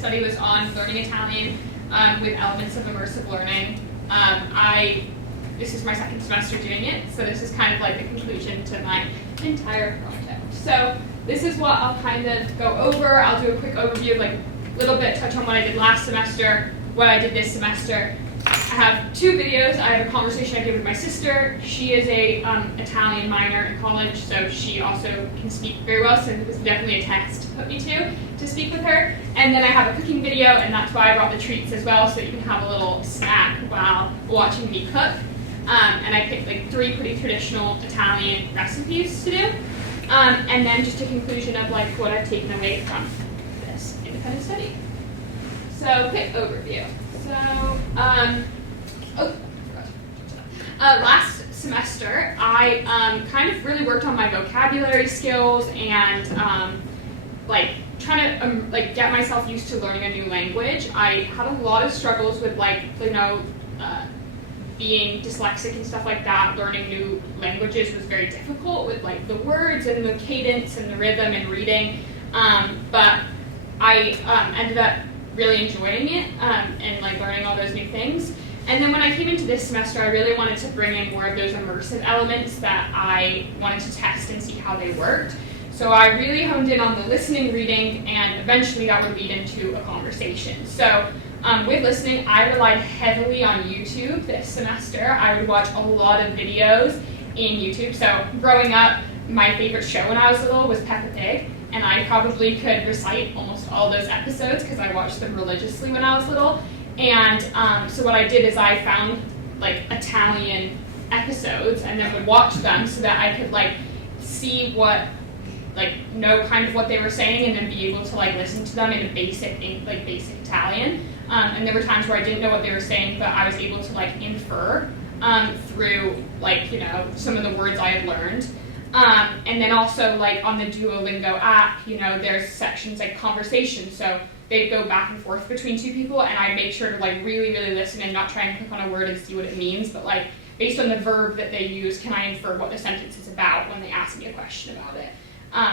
study was on learning Italian with elements of immersive learning. This is my second semester doing it, so this is kind of like the conclusion to my entire project. So this is what I'll kind of go over. I'll do a quick overview, like a little bit touch on what I did last semester, what I did this semester. I have 2 videos. I have a conversation I did with my sister. She is a Italian minor in college, so she also can speak very well, so it was definitely a test to put me to speak with her. And then I have a cooking video, and that's why I brought the treats as well, so you can have a little snack while watching me cook. And I picked like 3 pretty traditional Italian recipes to do. And then just a conclusion of like what I've taken away from this independent study. So quick overview. So last semester I kind of really worked on my vocabulary skills and like trying to like get myself used to learning a new language. I had a lot of struggles with like being dyslexic and stuff like that. Learning new languages was very difficult with like the words and the cadence and the rhythm and reading. But I ended up really enjoying it and like learning all those new things. And then when I came into this semester, I really wanted to bring in more of those immersive elements that I wanted to test and see how they worked. So I really honed in on the listening, reading, and eventually that would lead into a conversation. So with listening, I relied heavily on YouTube this semester. I would watch a lot of videos in YouTube. So growing up, my favorite show when I was little was Peppa Pig, and I probably could recite almost all those episodes because I watched them religiously when I was little. And so what I did is I found like Italian episodes and then would watch them so that I could like see what, like know kind of what they were saying and then be able to like listen to them in a basic Italian. And there were times where I didn't know what they were saying, but I was able to like infer through like, some of the words I had learned. And then also like on the Duolingo app, there's sections like conversation. So they'd go back and forth between 2 people, and I'd make sure to like really, really listen and not try and click on a word and see what it means, but like based on the verb that they use, can I infer what the sentence is about when they ask me a question about it?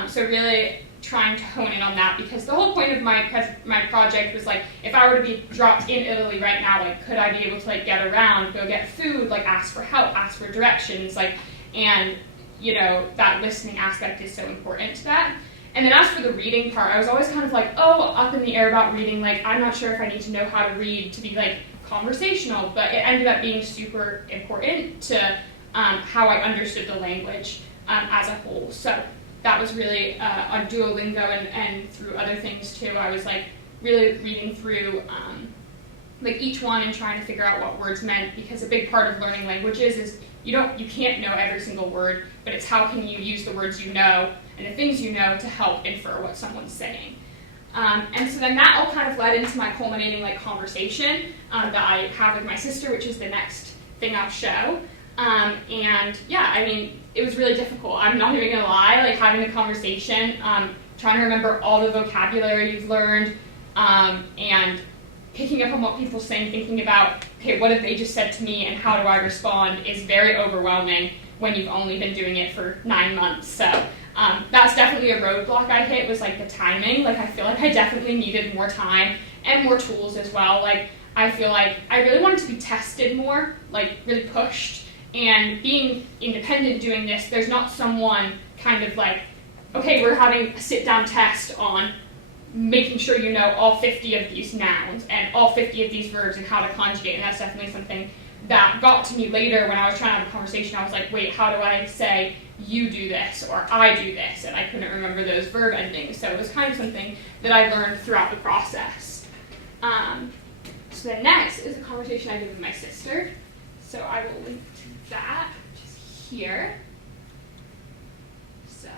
So really trying to hone in on that, because the whole point of my project was like, if I were to be dropped in Italy right now, like could I be able to like get around, go get food, like ask for help, ask for directions, like, and that listening aspect is so important to that. And then as for the reading part, I was always kind of like, up in the air about reading, like I'm not sure if I need to know how to read to be like conversational, but it ended up being super important to how I understood the language as a whole. So that was really on Duolingo and through other things too. I was like really reading through like each one and trying to figure out what words meant, because a big part of learning languages is you can't know every single word, but it's how can you use the words you know and the things you know to help infer what someone's saying. And so then that all kind of led into my culminating like conversation that I have with my sister, which is the next thing I'll show. And yeah, I mean, it was really difficult. I'm not even gonna lie, like having the conversation, trying to remember all the vocabulary you've learned, and picking up on what people are saying, thinking about, okay, what have they just said to me and how do I respond, is very overwhelming when you've only been doing it for 9 months. So that's definitely a roadblock I hit, was like the timing. Like I feel like I definitely needed more time and more tools as well. Like I feel like I really wanted to be tested more, like really pushed. And being independent doing this, there's not someone kind of like, okay, we're having a sit-down test on making sure you know all 50 of these nouns and all 50 of these verbs and how to conjugate. And that's definitely something that got to me later when I was trying to have a conversation. I was like, wait, how do I say you do this or I do this? And I couldn't remember those verb endings. So it was kind of something that I learned throughout the process. So then next is a conversation I did with my sister. So I will link to that, which is here. So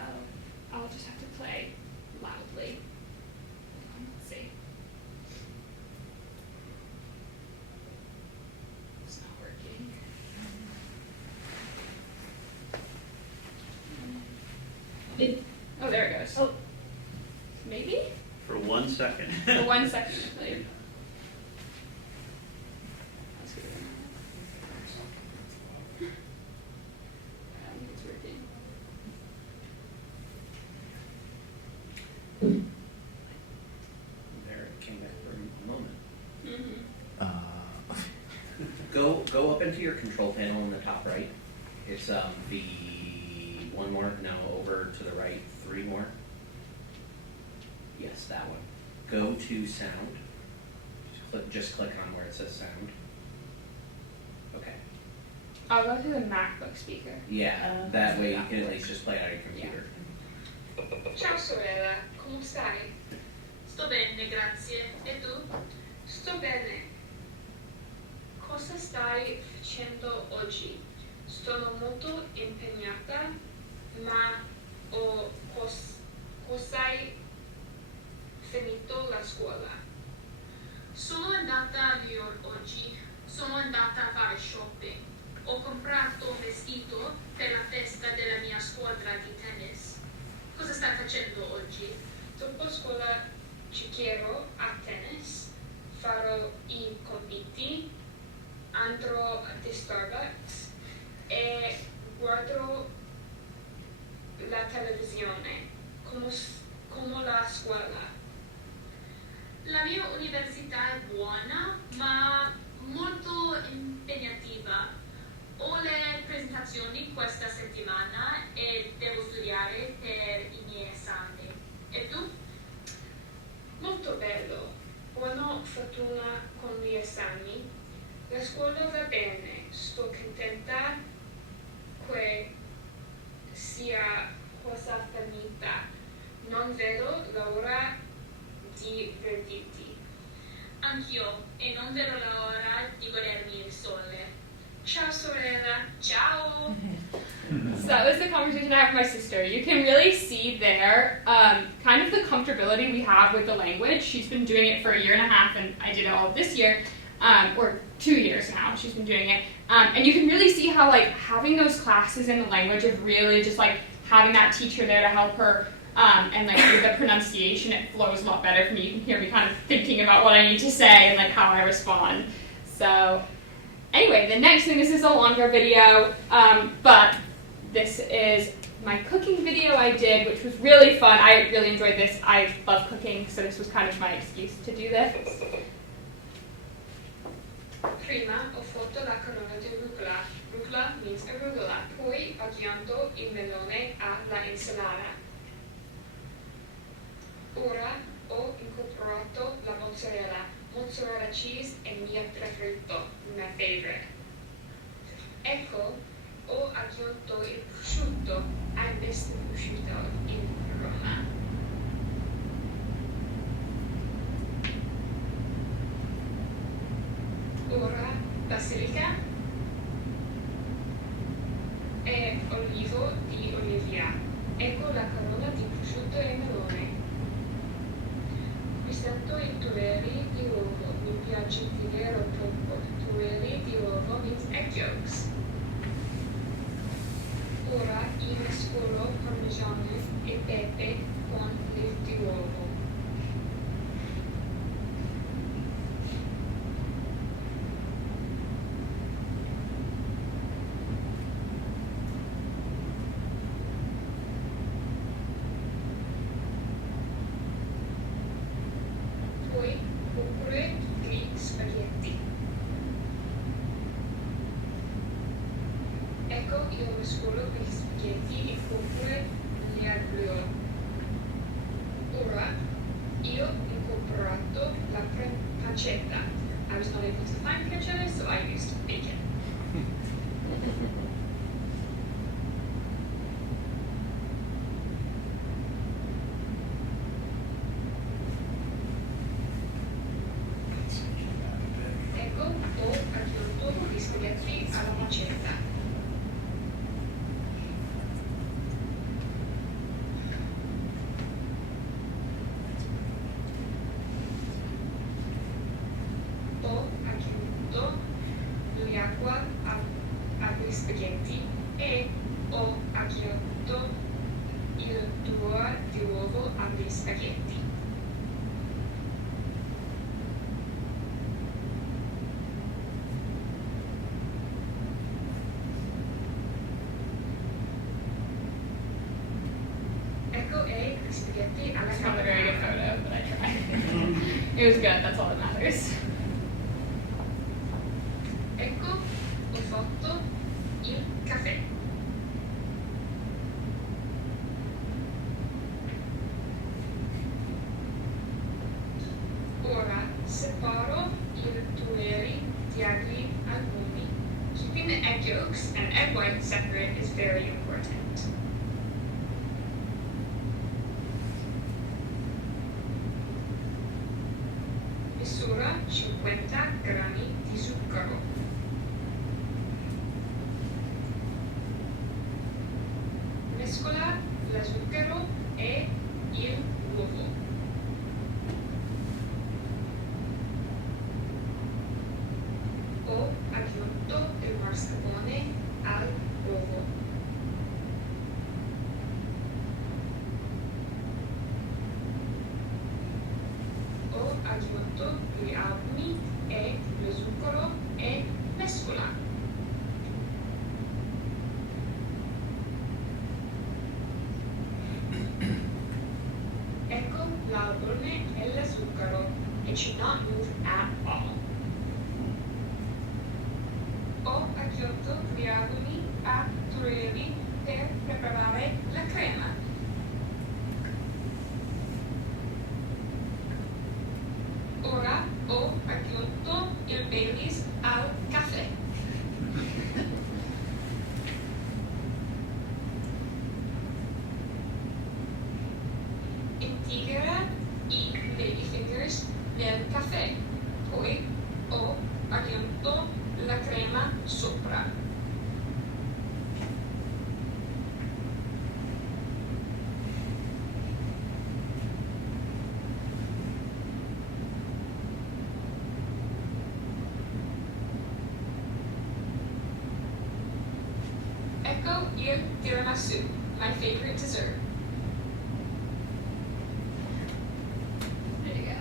I'll just have to play loudly. Let's see. It's not working. Oh, there it goes. Oh, maybe? For 1 second. For 1 second, please. There it came back. open to your control panel in the top right. It's the one more, no, over to the right, 3 more. Yes, that one. Go to sound. Just click on where it says sound. Okay. I'll go to the MacBook speaker. Yeah, that way you can at least just play it on your computer. Ciao sorella, come stai? Sto bene, grazie. E tu? Sto bene. Cosa stai facendo oggi? Sono molto impegnata, ma cos'hai finito la scuola? Sono andata a New York oggi. Sono andata a fare shopping. Ho comprato un vestito per la festa della mia squadra di tennis. Cosa stai facendo oggi? Dopo scuola giocherò a tennis, farò i compiti, andrò di Starbucks e guarderò la televisione, come la scuola. La mia università è buona, ma molto impegnativa. Ho le presentazioni questa settimana e devo studiare per i miei esami. E tu? Molto bello, buona fortuna con gli esami. La scuola va bene, sto contenta che sia cosa finita. Non vedo l'ora di vederti. Anch'io, e non vedo l'ora di godermi il sole. Ciao sorella. Ciao! So that was the conversation I had with my sister. You can really see there kind of the comfortability we have with the language. She's been doing it for 1.5 years, and I did it all this year, or 2 years now. She's been doing it, and you can really see how like having those classes in the language of really just like having that teacher there to help her, and like with the pronunciation, it flows a lot better for me. You can hear me kind of thinking about what I need to say and like how I respond. So anyway, the next thing, this is a longer video, but this is my cooking video I did, which was really fun. I really enjoyed this. I love cooking, so this was kind of my excuse to do this. Prima ho fatto la corona di rucola. Rucola means arugula. Poi aggiunto il melone alla insalata. Ora ho incorporato la mozzarella. Mozzarella cheese è mio preferito, my favorite. Ecco, ho aggiunto il prosciutto. I miss the prosciutto in Roma. Ora basilica e olivo di olivia. Ecco la corona di prosciutto e melone. Risento i tuorli di uovo. Mi piace davvero troppo. Tuorli di uovo means egg yolks. Ora mescolo parmigiano e pepe con il di uovo. Poi oppure gli spaghetti. Ecco io mescolo gli spaghetti oppure gli aglio. Ora io ho incorporato la pancetta. I was not able to find pancetta, so I used bacon. Ecco, ho aggiunto gli spaghetti alla pancetta. Ho aggiunto l'acqua agli spaghetti e ho aggiunto il tuorlo di uovo agli spaghetti. Ecco e gli spaghetti alla It's not a very good carbonara. photo, but I tried. It was good, that's all that matters. Ecco, ho and egg white separate is very important. Misura 50 grammi di zucchero. Mescola la zucchero e il uovo. Ho aggiunto il mascarpone al uovo. Ho aggiunto gli albumi e lo zucchero e mescola. Ecco l'album e lo zucchero. It should not move at all. Ho aggiunto gli albumi a turelli per preparare la crema. Ora ho aggiunto il Baileys al caffè. Integra i baby fingers nel caffè. Poi ho aggiunto la crema sopra. Ecco il tiramisù, my favorite dessert. There you go.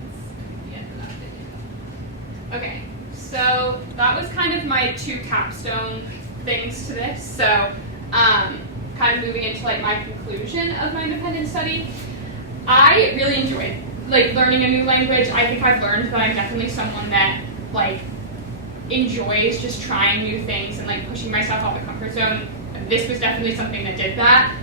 That's the end of that video. Okay, so that was kind of my 2 capstone things to this. So, kind of moving into like my conclusion of my independent study. I really enjoyed like learning a new language. I think I've learned that I'm definitely someone that like enjoys just trying new things and like pushing myself out of the comfort zone. This was definitely something that did that.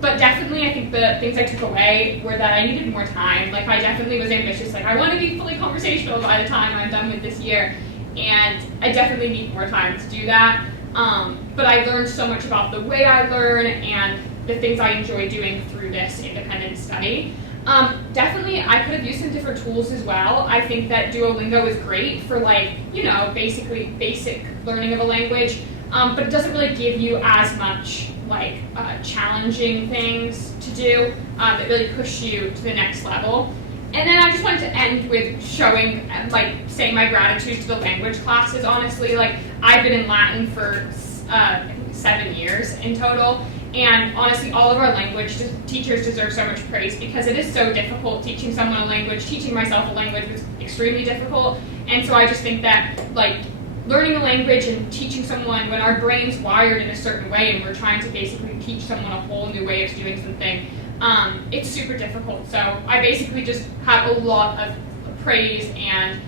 But definitely I think the things I took away were that I needed more time. Like I definitely was ambitious, like I want to be fully conversational by the time I'm done with this year. And I definitely need more time to do that. But I learned so much about the way I learn and the things I enjoy doing through this independent study. Definitely I could have used some different tools as well. I think that Duolingo is great for like, you know, basic learning of a language, but it doesn't really give you as much like challenging things to do that really push you to the next level. And then I just wanted to end with showing, like, saying my gratitude to the language classes. Honestly, like, I've been in Latin for 7 years in total, and honestly, all of our language teachers deserve so much praise because it is so difficult teaching someone a language. Teaching myself a language was extremely difficult, and so I just think that, like, learning a language and teaching someone when our brain's wired in a certain way and we're trying to basically teach someone a whole new way of doing something, it's super difficult. So I basically just have a lot of praise and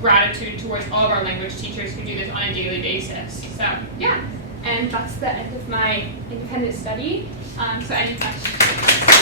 gratitude towards all of our language teachers who do this on a daily basis. So yeah, and that's the end of my independent study. So any questions?